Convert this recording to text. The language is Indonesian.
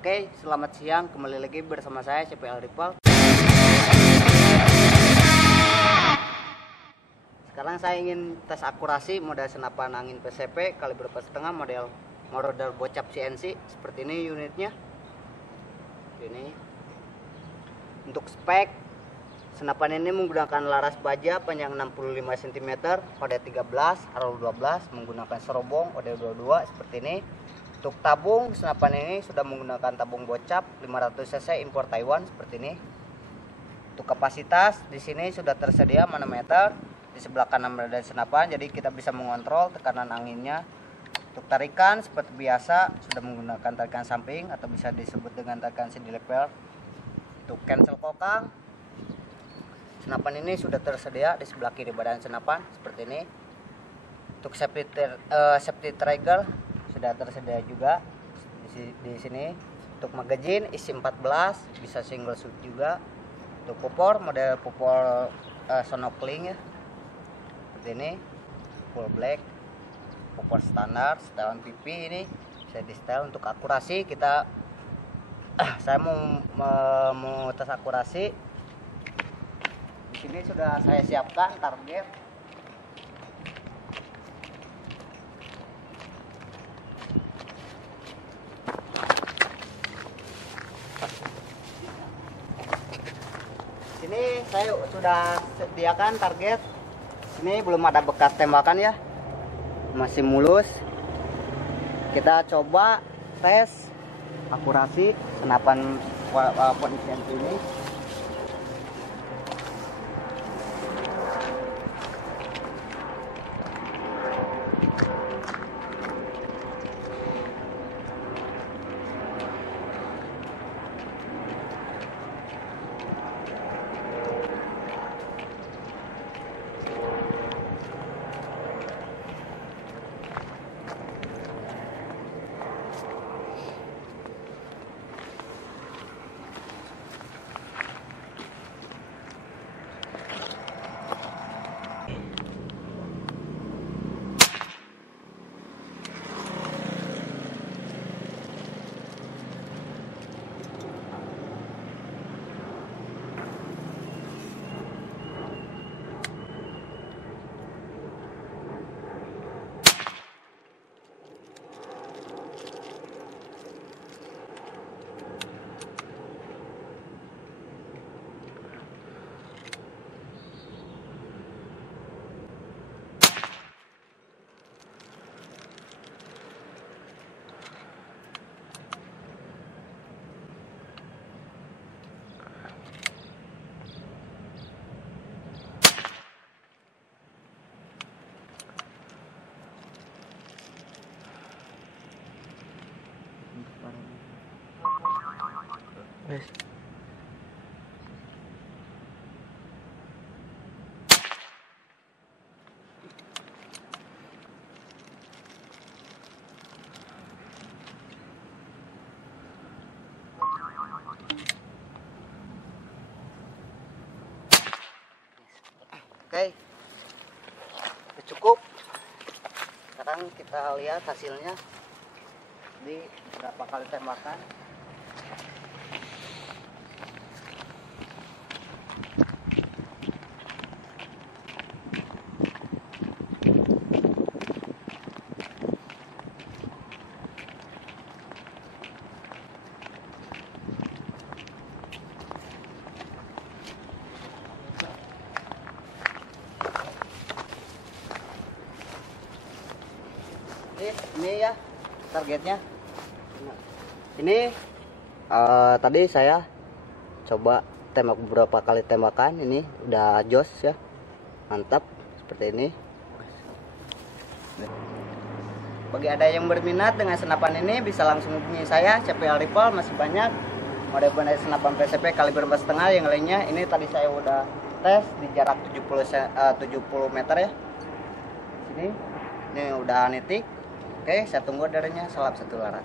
Oke, selamat siang. Kembali lagi bersama saya CPL Rival. Sekarang saya ingin tes akurasi model senapan angin PCP kaliber 4,5 model bocap CNC. Seperti ini unitnya. Ini untuk spek senapan ini menggunakan laras baja panjang 65 cm, kode 13, arrow 12, menggunakan serobong kode 22 seperti ini. Untuk tabung senapan ini sudah menggunakan tabung bocap 500 cc impor Taiwan seperti ini. Untuk kapasitas di sini sudah tersedia manometer di sebelah kanan dari senapan, jadi kita bisa mengontrol tekanan anginnya. Untuk tarikan seperti biasa sudah menggunakan tarikan samping atau bisa disebut dengan tarikan sidi lepel. Untuk cancel kokang senapan ini sudah tersedia di sebelah kiri badan senapan seperti ini. Untuk safety trigger sudah tersedia juga di sini. Untuk magazine isi 14, bisa single shoot juga. Untuk popor model popor sonokling ya seperti ini, full black, popor standar, setelan pipi ini bisa di setel. Untuk akurasi kita saya mau tes akurasi. Di sini sudah saya siapkan target. Ini saya sudah sediakan target. Ini belum ada bekas tembakan ya, masih mulus. Kita coba tes akurasi senapan walaupun ini. Yes. Oke, cukup. Sekarang kita lihat hasilnya di berapa kali tembakan. Ini ya targetnya. Ini tadi saya coba tembak beberapa kali tembakan, ini udah jos ya, mantap seperti ini. Bagi ada yang berminat dengan senapan ini bisa langsung hubungi saya CPL Rival. Masih banyak model senapan PCP kaliber 4,5 yang lainnya. Ini tadi saya udah tes di jarak 70 meter ya. Ini udah nitik. Oke, saya tunggu ordernya. Salam satu laras.